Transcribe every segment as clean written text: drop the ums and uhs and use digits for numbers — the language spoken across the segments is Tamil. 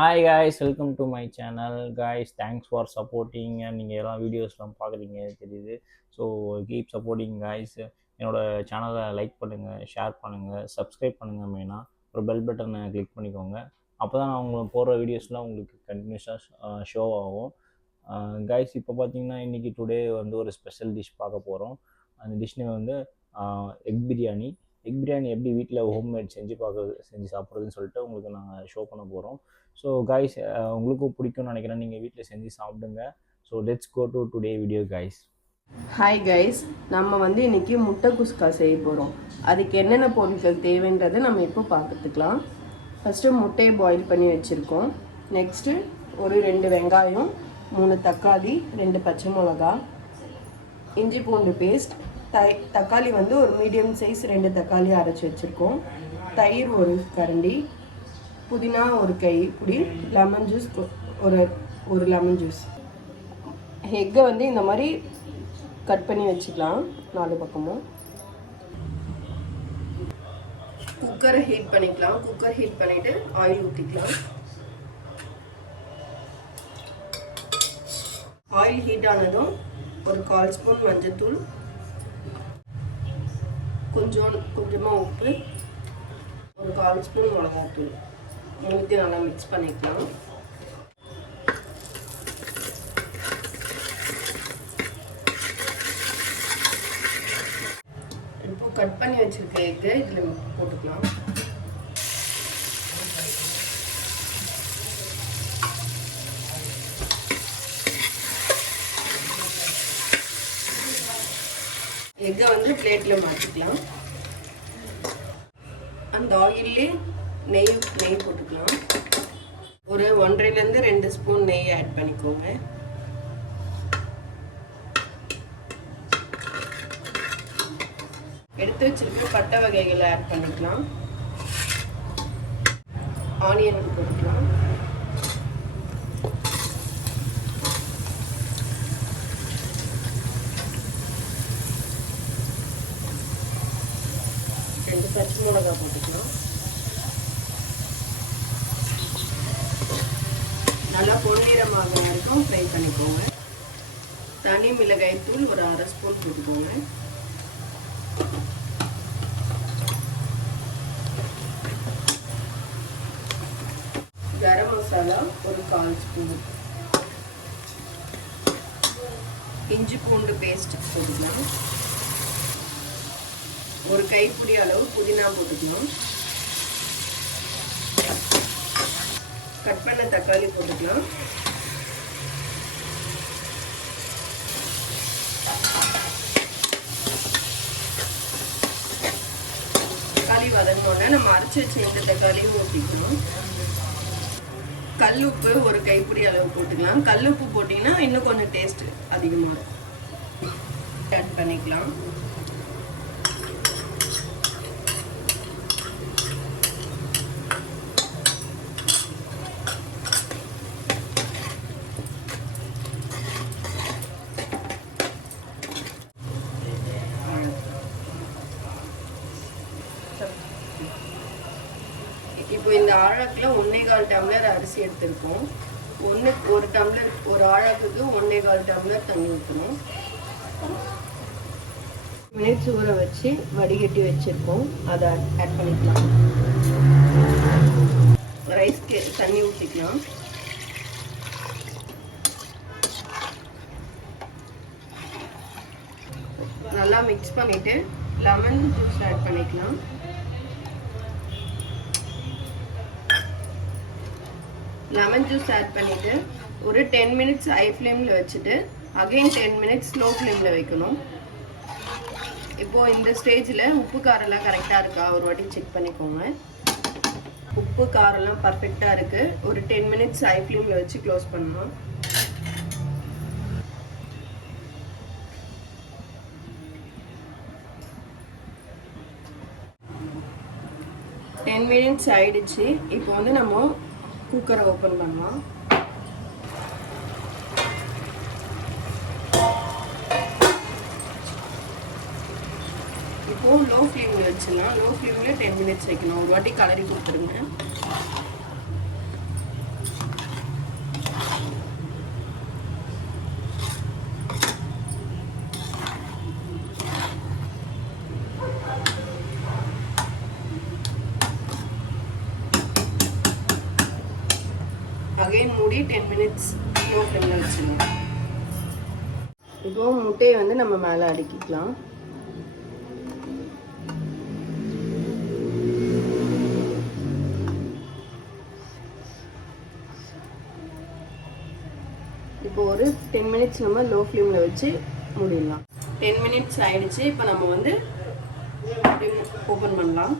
Hi guys, welcome to my channel. Guys, thanks for supporting and நீங்கள் எல்லாம் வீடியோஸ்லாம் பார்க்குறீங்க தெரியுது. So keep supporting guys. என்னோட சேனலை லைக் பண்ணுங்கள், ஷேர் பண்ணுங்கள், சப்ஸ்கிரைப் பண்ணுங்கள். மெயினாக ஒரு பெல் பட்டனை கிளிக் பண்ணிக்கோங்க. அப்போ தான் நான் உங்களுக்கு போடுற வீடியோஸ்லாம் உங்களுக்கு கண்டினியூஸாக ஷோ ஆகும். கைஸ் இப்போ பார்த்தீங்கன்னா இன்றைக்கி டுடே வந்து ஒரு ஸ்பெஷல் டிஷ் பார்க்க போகிறோம். அந்த டிஷ் நேம் வந்து எக் பிரியாணி. எக் பிரியாணி எப்படி வீட்டில் ஹோம்மேட் செஞ்சு சாப்பிட்றதுன்னு சொல்லிட்டு உங்களுக்கு நாங்கள் ஷோ பண்ண போகிறோம். ஸோ கைஸ் உங்களுக்கும் பிடிக்கும்னு நினைக்கிறேன், நீங்கள் வீட்டில் செஞ்சு சாப்பிடுங்க. So let's go to today video guys. Hi guys, நம்ம வந்து இன்றைக்கி முட்டை குஸ்கா செய்ய போகிறோம். அதுக்கு என்னென்ன பொருட்கள் தேவைன்றதை நம்ம இப்போ பார்த்துக்கலாம். ஃபஸ்ட்டு முட்டையை பாயில் பண்ணி வச்சுருக்கோம். நெக்ஸ்ட்டு ஒரு 2 வெங்காயம், 3 தக்காளி, 2 பச்சை மிளகா, இஞ்சி பூண்டு பேஸ்ட், தக்காளி வந்து ஒரு மீடியம் சைஸ் 2 தக்காளி அரைச்சி வச்சுருக்கோம். தயிர் ஒரு கரண்டி, புதினா ஒரு கைப்பிடி, லெமன் ஜூஸ் ஒரு லெமன் ஜூஸ். எக்கை வந்து இந்த மாதிரி கட் பண்ணி வச்சுக்கலாம் 4 பக்கமும். குக்கரை ஹீட் பண்ணிக்கலாம். குக்கர் ஹீட் பண்ணிவிட்டு ஆயில் ஊற்றிக்கலாம். ஆயில் ஹீட் ஆனதும் ஒரு 1/4 ஸ்பூன் மஞ்சள்தூள், கொஞ்சமாக உப்பு, ஒரு 1/4 ஸ்பூன் மிளகாத்தூள் ஊற்றி நல்லா மிக்ஸ் பண்ணிக்கலாம். இப்போ கட் பண்ணி வச்சிருக்க எக்கு இதில் போட்டுக்கலாம். எக்கை வந்து பிளேட்டில் மாற்றிக்கலாம். அந்த ஆயிலே நெய் போட்டுக்கலாம். ஒரு 1.5லேருந்து 2 ஸ்பூன் நெய் ஆட் பண்ணிக்கோங்க. எடுத்து வச்சிருக்க பட்டை வகைகளை ஆட் பண்ணிக்கலாம். ஆனியன் போட்டுக்கலாம். பச்சை மிளகாய் போட்டுக்கலாம். நல்லா பொன்னிறமாக வரைக்கும் ஃப்ரை பண்ணிக்கோங்க. தனி மிளகாய் தூள் ஒரு 1/2 ஸ்பூன் போட்டுக்கோங்க. கரம் மசாலா ஒரு 1/4 ஸ்பூன். இஞ்சி பூண்டு பேஸ்ட் போட்டுக்கலாம். ஒரு கைப்பிடி அளவு புதினா போட்டுக்கலாம். கட் பண்ண தக்காளி போட்டுக்கலாம். தக்காளி வதங்கினோடனே நம்ம அரைச்சி வச்சு இந்த தக்காளியும் ஊற்றிக்கணும். கல்லுப்பு ஒரு கைப்பிடி அளவு போட்டுக்கலாம். கல்லுப்பு போட்டிங்கன்னா இன்னும் கொஞ்சம் டேஸ்ட் அதிகமாக ஆட் பண்ணிக்கலாம். இப்போ இந்த ஆழாக்கில் 1.25 டம்ளர் அரிசி எடுத்துருக்கோம். ஒரு டம்ளர் ஒரு ஆழாக்குக்கு 1.25 டம்ளர் தண்ணி ஊற்றணும். மினிட்ஸ் ஊற வச்சு வடிகட்டி வச்சுருக்கோம், அதை ஆட் பண்ணிக்கலாம். ரைஸ்க்கு தண்ணி ஊற்றிக்கலாம். நல்லா மிக்ஸ் பண்ணிவிட்டு லெமன் ஜூஸ் ஆட் பண்ணிக்கலாம். லெமன் ஜூஸ் ஆட் பண்ணிவிட்டு ஒரு 10 மினிட்ஸ் ஹை ஃப்ளேமில் வச்சுட்டு அகைன் 10 மினிட்ஸ் ஸ்லோ ஃப்ளேமில் வைக்கணும். இப்போது இந்த ஸ்டேஜில் உப்பு காரெல்லாம் கரெக்டாக இருக்கா ஒரு வாட்டி செக் பண்ணிக்கோங்க. உப்பு காரெல்லாம் பர்ஃபெக்டாக இருக்குது. ஒரு 10 மினிட்ஸ் ஹை ஃப்ளேமில் வச்சு க்ளோஸ் பண்ணலாம். டென் மினிட்ஸ் ஆயிடுச்சு. இப்போ வந்து நம்ம குக்கரை ஓப்பன் பண்ணலாம். இப்போ லோ ஃப்ளேமில் வச்சிடலாம். லோ ஃப்ளேமில் 10 மினிட்ஸ் வைக்கணும். ஒரு வாட்டி கலரி கொடுத்துருங்க. அகைன் மூடி 10 மினிட்ஸ் லோ ஃப்ளேமில் வச்சுருங்க. இப்போ முட்டையை வந்து நம்ம மேலே அடுக்கிக்கலாம். இப்போ ஒரு 10 மினிட்ஸ் நம்ம லோ ஃப்ளேமில் வச்சு மூடிடலாம். 10 மினிட்ஸ் ஆயிடுச்சு. இப்போ நம்ம வந்து ஓப்பன் பண்ணலாம்.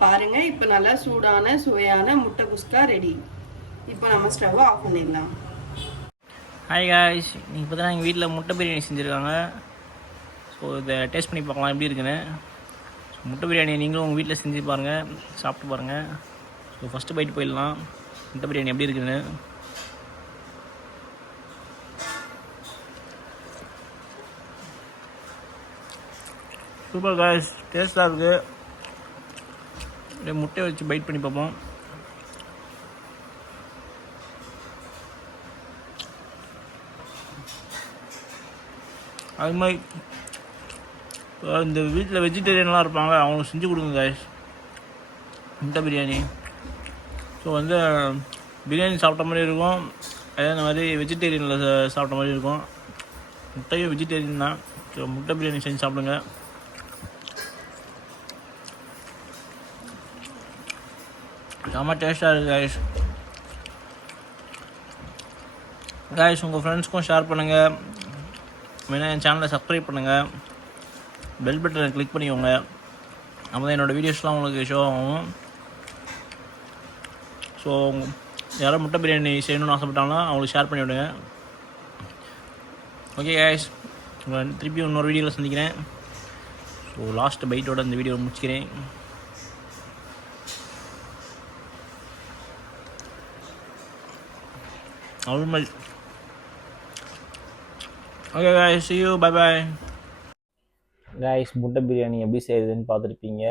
பாருங்க, இப்போ நல்லா சூடான சுவையான முட்டை குஸ்கா ரெடி. இப்போ நம்ம ஸ்டவ்வை ஆஃப் பண்ணிடலாம். ஹாய் காய்ஸ், நீங்கள் பார்த்தீங்கன்னா எங்கள் வீட்டில் முட்டை பிரியாணி செஞ்சுருக்காங்க. ஸோ இதை டேஸ்ட் பண்ணி பார்க்கலாம் எப்படி இருக்குன்னு. ஸோ முட்டை பிரியாணி நீங்களும் உங்கள் வீட்டில் செஞ்சு பாருங்கள், சாப்பிட்டு பாருங்கள். ஸோ ஃபஸ்ட்டு பைட் போயிடலாம் முட்டை பிரியாணி எப்படி இருக்குன்னு. சூப்பர் காய்ஸ், டேஸ்ட்டாக இருக்குது. அப்படியே முட்டையை வச்சு பைட் பண்ணி பார்ப்போம். அது மாதிரி இந்த வீட்டில் வெஜிடேரியன்லாம் இருப்பாங்க, அவங்களுக்கு செஞ்சு கொடுங்க காய்ஸ் முட்டை பிரியாணி. ஸோ வந்து பிரியாணி சாப்பிட்ட மாதிரி இருக்கும், அதே மாதிரி வெஜிடேரியனில் சாப்பிட்ட மாதிரி இருக்கும். முட்டையும் வெஜிடேரியன் தான். ஸோ முட்டை பிரியாணி செஞ்சு சாப்பிடுங்க. செம்ம டேஸ்ட்டாக இருக்குது காய்ஸ். காய்ஸ் உங்கள் ஃப்ரெண்ட்ஸ்க்கும் ஷேர் பண்ணுங்கள். மெயினாக என் சேனலை சப்ஸ்கிரைப் பண்ணுங்கள், பெல் பட்டனை கிளிக் பண்ணிக்கோங்க. அப்போ தான் என்னோடய வீடியோஸ்லாம் உங்களுக்கு ஷோ ஆகும். ஸோ யாரும் முட்டை பிரியாணி செய்யணும்னு ஆசைப்பட்டாங்கன்னா அவங்களுக்கு ஷேர் பண்ணி விடுங்க. ஓகே காய்ஸ், திருப்பி இன்னொரு வீடியோவில் சந்திக்கிறேன். ஸோ லாஸ்ட் பைட்டோட இந்த வீடியோவை முடிச்சுக்கிறேன். அவ்வளோ. Okay guys, see you, bye bye. Guys, முட்டை பிரியாணி எப்படி செய்கிறதுன்னு பார்த்துருப்பீங்க.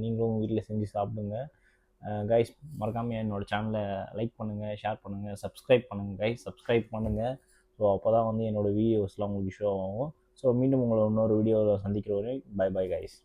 நீங்களும் உங்கள் வீட்டில் செஞ்சு சாப்பிடுங்க. காய்ஸ், மறக்காமல் என்னோடய சேனலை லைக் பண்ணுங்கள், ஷேர் பண்ணுங்கள், சப்ஸ்கிரைப் பண்ணுங்கள் காய்ஸ். சப்ஸ்கிரைப் பண்ணுங்கள். ஸோ அப்போ தான் வந்து என்னோடய வீடியோஸ்லாம் உங்களுக்கு ஷோ ஆகும். ஸோ மீண்டும் உங்களை இன்னொரு வீடியோவில் சந்திக்கிற வரை பை பை காய்ஸ்.